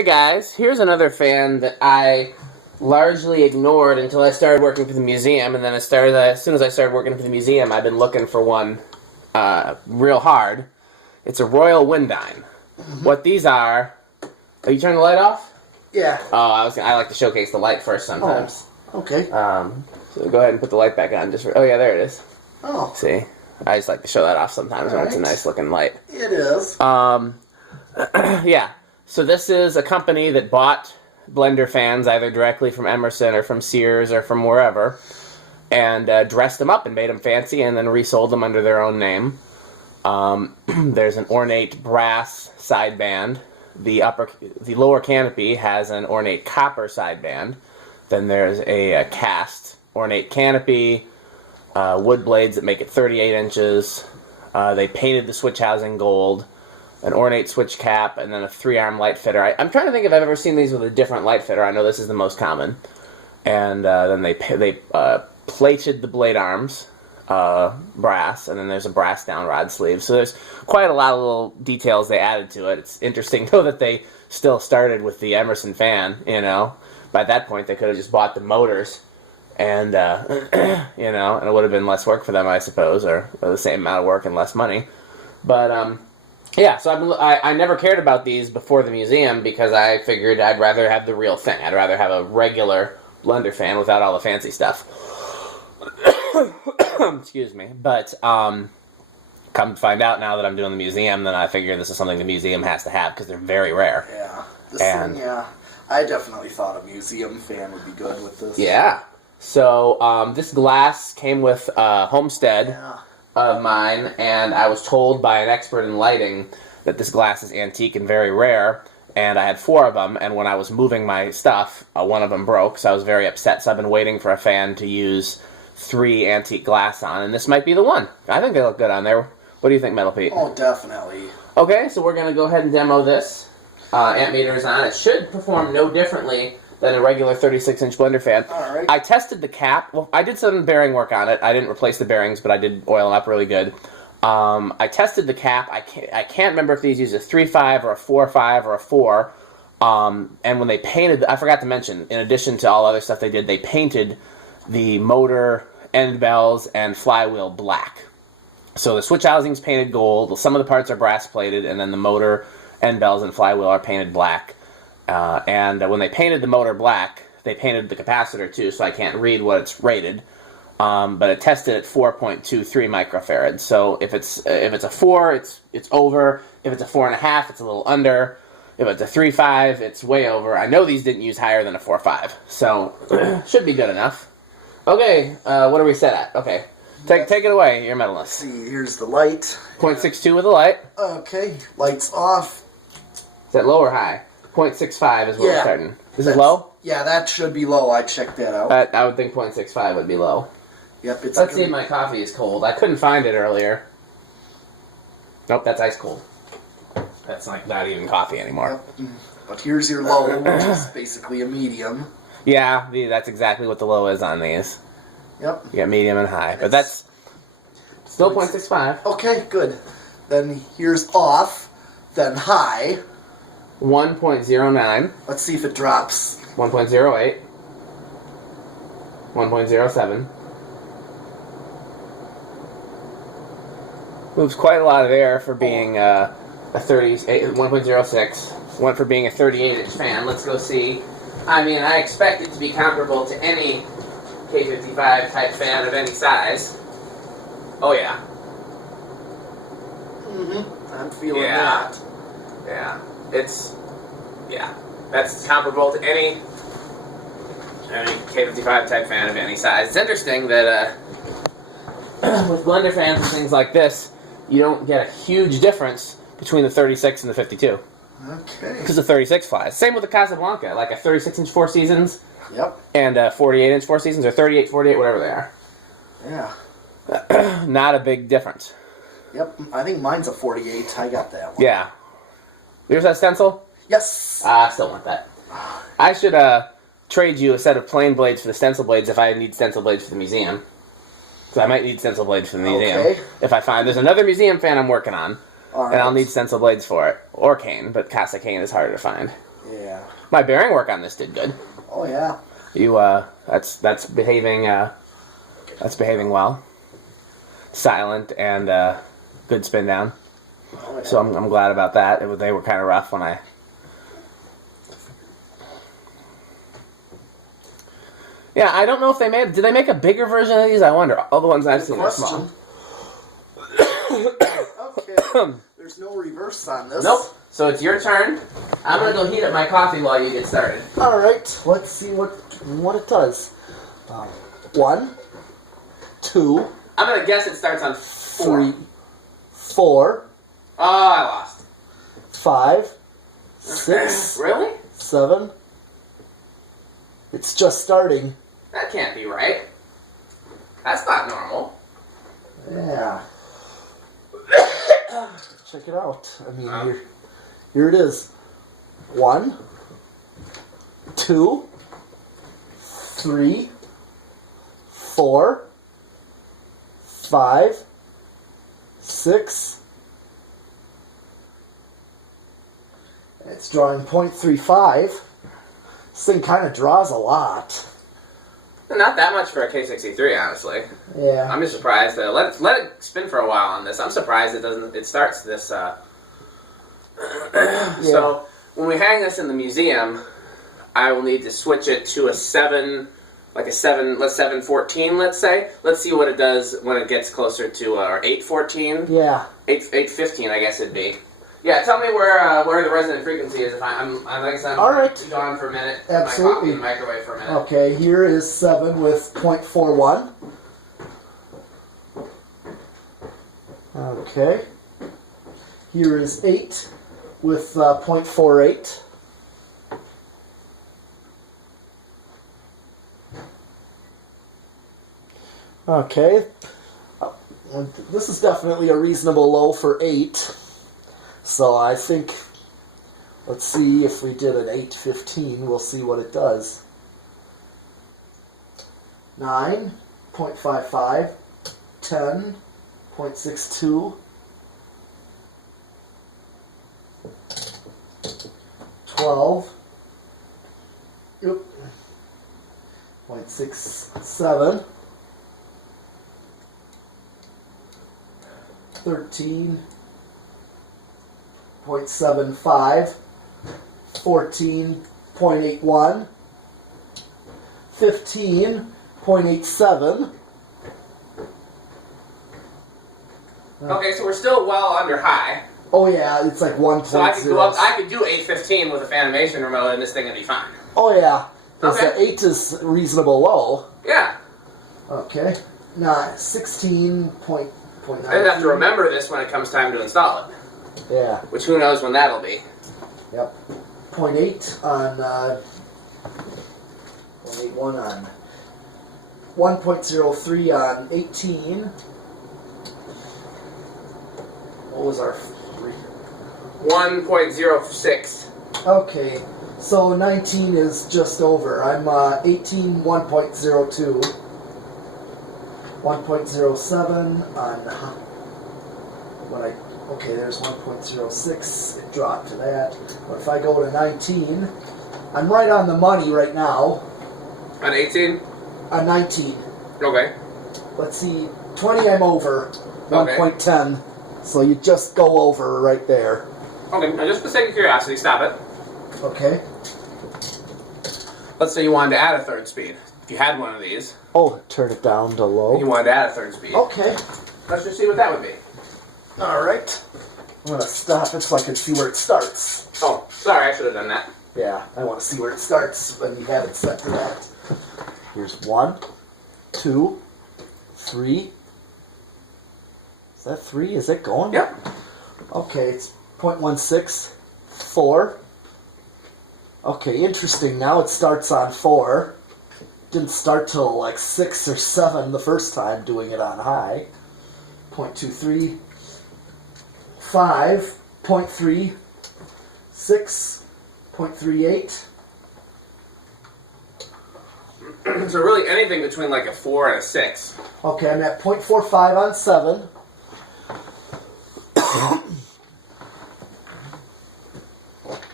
Hey guys, here's another fan that I largely ignored until I started working for the museum, and then as soon as I started working for the museum, I've been looking for one real hard. It's a Royal Windyne. What these are you turning the light off? Yeah. Oh, I like to showcase the light first sometimes. Oh, okay. So go ahead and put the light back on. Oh yeah, there it is. Oh. See, I just like to show that off sometimes when it's a nice looking light. It is. Yeah. So this is a company that bought Blenderfans either directly from Emerson or from Sears or from wherever, and dressed them up and made them fancy, and then resold them under their own name. There's an ornate brass sideband. The lower canopy has an ornate copper sideband. Then there's a cast ornate canopy, wood blades that make it 38 inches. They painted the switch housing gold, an ornate switch cap, and then a 3-arm light fitter. I'm trying to think if I've ever seen these with a different light fitter. I know this is the most common. And then they plated the blade arms, brass, and then there's a brass down rod sleeve. So there's quite a lot of little details they added to it. It's interesting, though, that they still started with the Emerson fan, you know. By that point, they could have just bought the motors, and, you know, and it would have been less work for them, I suppose, or the same amount of work and less money. But, yeah, so I never cared about these before the museum because I figured I'd rather have the real thing. I'd rather have a regular Blenderfan without all the fancy stuff. Excuse me. But come to find out now that I'm doing the museum, then I figure this is something the museum has to have because they're very rare. Yeah. Yeah. I definitely thought a museum fan would be good with this. Yeah. So this glass came with Homestead. Yeah. Of mine, and I was told by an expert in lighting that this glass is antique and very rare, and I had 4 of them, and when I was moving my stuff, one of them broke, so I was very upset, so I've been waiting for a fan to use 3 antique glass on, and this might be the one. I think they look good on there. What do you think, Metal Pete? Oh, definitely. Okay, so we're going to go ahead and demo this. Amp meter is on. It should perform no differently than a regular 36-inch blender fan. All right. I tested the cap. Well, I did some bearing work on it. I didn't replace the bearings, but I did oil them up really good. I tested the cap. I can't remember if these use a 3.5 or a 4.5 or a 4. And when they painted, I forgot to mention, in addition to all other stuff they did, they painted the motor, end bells, and flywheel black. So the switch housing's painted gold. Some of the parts are brass plated, and then the motor, end bells, and flywheel are painted black. And when they painted the motor black, they painted the capacitor too, so I can't read what it's rated. But it tested at 4.23 microfarads. So if it's a 4, it's over. If it's a 4.5, it's a little under. If it's a 3.5, it's way over. I know these didn't use higher than a 4.5, so should be good enough. Okay, what are we set at? Okay, take it away, your metalist. Let's see, here's the light. 0.62 with the light. Okay, lights off. Is that low or high? 0.65 is what we're starting. Is it low? Yeah, that should be low. I checked that out. I would think 0.65 would be low. Yep, it's. Let's see if my coffee is cold. I couldn't find it earlier. Nope, that's ice cold. That's like not even coffee anymore. Yep. But here's your low, which is basically a medium. Yeah, that's exactly what the low is on these. Yep. You got medium and high, but that's still 0.65. Okay, good. Then here's off, then high. 1.09. Let's see if it drops. 1.08. 1.07. Moves quite a lot of air for being a 1.06. Went for being a 38-inch fan. Let's go see. I mean, I expect it to be comparable to any K55 type fan of any size. Oh yeah. I'm feeling that. Yeah. That's comparable to any K55 type fan of any size. It's interesting that with blender fans and things like this, you don't get a huge difference between the 36 and the 52. Okay. Because the 36 flies. Same with the Casablanca, like a 36-inch 4 Seasons. Yep. And a 48-inch 4 Seasons, or 38, 48, whatever they are. Yeah. Not a big difference. Yep. I think mine's a 48. I got that one. Yeah. Yours that stencil? Yes. I still want that. I should trade you a set of plain blades for the stencil blades if I need stencil blades for the museum. So I might need stencil blades for the museum. Okay. If I find... There's another museum fan I'm working on. All And I'll right. need stencil blades for it. Or cane, but cast cane is harder to find. Yeah. My bearing work on this did good. Oh yeah. That's behaving well. Silent and good spin down. Oh, yeah. So I'm glad about that. They were kind of rough when I... Yeah, I don't know if did they make a bigger version of these? I wonder. All the ones I've seen are small. Okay. There's no reverse on this. Nope. So it's your turn. I'm going to go heat up my coffee while you get started. All right. Let's see what it does. 1, 2, I'm going to guess it starts on 4. 3, 4, Oh, I lost. 5, 6, Really? 7. It's just starting. That can't be right. That's not normal. Yeah. Check it out. I mean, here it is. 1, 2, 3, 4, 5, 6. It's drawing 0.35. This thing kind of draws a lot. Not that much for a K63, honestly. Yeah. I'm just surprised. Let it spin for a while on this. I'm surprised it starts this. So when we hang this in the museum, I will need to switch it to a 7, like a 714, let's say. Let's see what it does when it gets closer to our 814. Yeah. 815, I guess it'd be. Yeah, tell me where the resonant frequency is. If I'm All right. gone for a minute. Absolutely. My coffee in the microwave for a minute. Okay, here is 7 with 0.41. Okay. Here is 8 with 0.48. Okay. This is definitely a reasonable low for 8. So I think, let's see if we did an 815, we'll see what it does. 9, 0.55, 10, 0.62, 12, 0.67, 13, 0.75, 14.81, 15.87. Okay, so we're still well under high. Oh yeah, it's like 1.0. So I could go up. I could do 815 with a Fanimation remote, and this thing would be fine. Oh yeah, because Okay. the 8 is reasonable low. Yeah. Okay. Now 16.9. I just have to remember this when it comes time to install it. Yeah. Which who knows when that'll be. Yep. 0.8 on 0.81 on 1.03 on 18. What was our 1.06. Okay, so 19 is just over. I'm 18, 1.02. 1.07 on okay, there's 1.06. It dropped to that. But if I go to 19, I'm right on the money right now. On 18? On 19. Okay. Let's see, 20 I'm over. Okay. 1.10. So you just go over right there. Okay, now just for the sake of curiosity, stop it. Okay. Let's say you wanted to add a third speed. If you had one of these, Oh, turn it down to low. you wanted to add a third speed. Okay. Let's just see what that would be. Alright. I'm going to stop it so I can see where it starts. Oh, sorry, I should have done that. Yeah, I want to see where it starts when you have it set to that. Here's 1, 2, 3. Is that 3? Is it going? Yep. Okay, it's 0.16, 4. Okay, interesting. Now it starts on 4. Didn't start till like 6 or 7 the first time doing it on high. 0.23, 5, 0.3, 6, 0.38. So really anything between like a 4 and a 6. Okay, I'm at 0.45 on 7.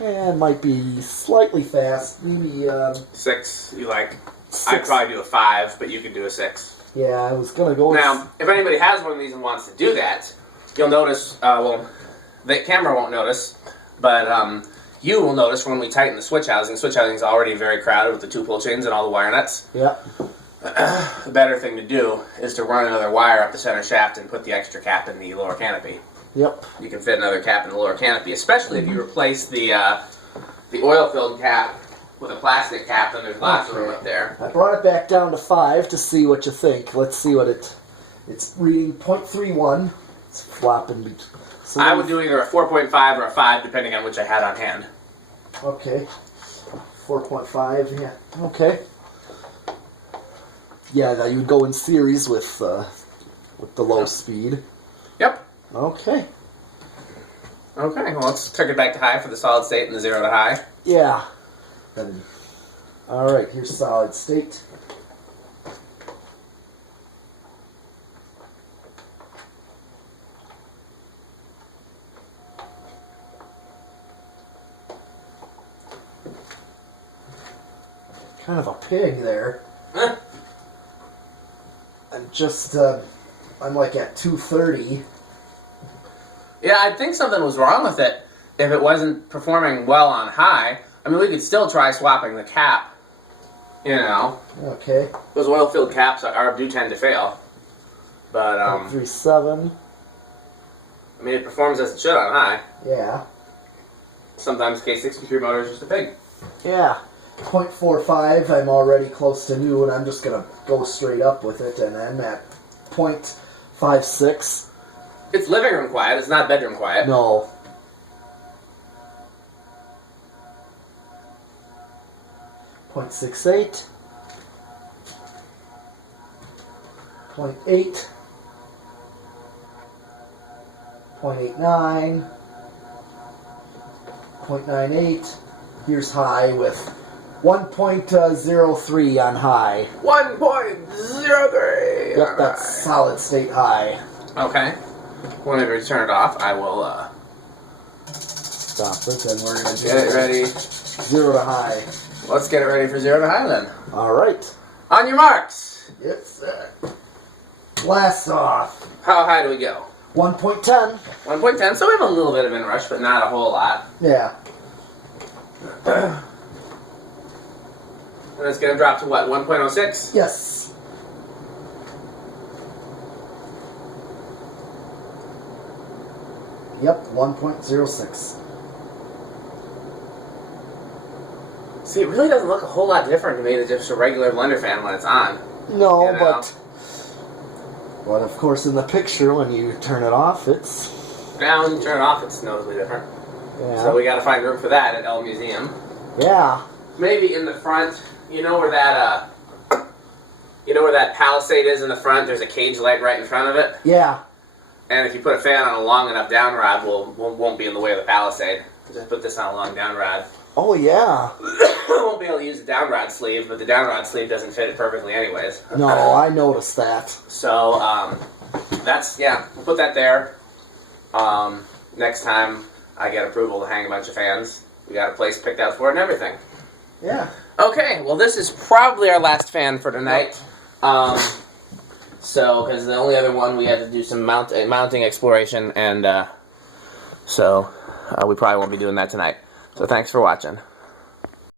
And might be slightly fast. Maybe 6, you like. 6. I'd probably do a 5, but you can do a 6. Yeah, I was gonna go. Now, if anybody has one of these and wants to do that, you'll notice. Well, the camera won't notice, but you will notice when we tighten the switch housing. Switch housing is already very crowded with the 2 pull chains and all the wire nuts. Yep. The better thing to do is to run another wire up the center shaft and put the extra cap in the lower canopy. Yep. You can fit another cap in the lower canopy, especially if you replace the oil-filled cap with a plastic cap, then there's lots of room up there. I brought it back down to 5 to see what you think. Let's see what it's reading 0.31. It's flopping. So I would do either a 4.5 or a 5, depending on which I had on hand. Okay. 4.5, yeah. Okay. Yeah, now you would go in series with the low speed. Yep. Okay. Okay, well, let's take it back to high for the solid state and the 0 to high. Yeah. Alright, here's solid state. Kind of a pig there. Huh? I'm just, I'm like at 230. Yeah, I think something was wrong with it if it wasn't performing well on high. I mean, we could still try swapping the cap, you know. Okay. Those oil-filled caps do tend to fail. But, 0.37. I mean, it performs as it should on high. Yeah. Sometimes K63 motor is just a pig. Yeah. 0.45, I'm already close to new, and I'm just going to go straight up with it, and I'm at 0.56. It's living room quiet, it's not bedroom quiet. No. 0.68. 0.8. 0.89. 0.98. Here's high with 1.03 on high. 1.03! Yep, that's solid state high. Okay. Whenever you turn it off, I will Stop it, and we're going to get it ready. 0 to high. Let's get it ready for 0 to high then. Alright. On your marks! Yes, sir. Blast off. How high do we go? 1.10. 1.10, so we have a little bit of inrush, but not a whole lot. Yeah. And it's going to drop to what, 1.06? Yes. Yep, 1.06. See, it really doesn't look a whole lot different to me than just a regular Blenderfan when it's on. No, You know? but of course in the picture when you turn it off, it's... Now when you turn it off, it's noticeably different. Yeah. So we got to find room for that at El Museum. Yeah. Maybe in the front, you know where that palisade is in the front? There's a cage light right in front of it. Yeah. And if you put a fan on a long enough down rod, won't be in the way of the palisade. Just put this on a long down rod. Oh, yeah. Won't be able to use the down rod sleeve, but the down rod sleeve doesn't fit it perfectly anyways. No, I noticed that. So, we'll put that there. Next time I get approval to hang a bunch of fans, we got a place picked out for it and everything. Yeah. Okay, well this is probably our last fan for tonight. So, because the only other one we had to do some mounting exploration, and we probably won't be doing that tonight. So thanks for watching.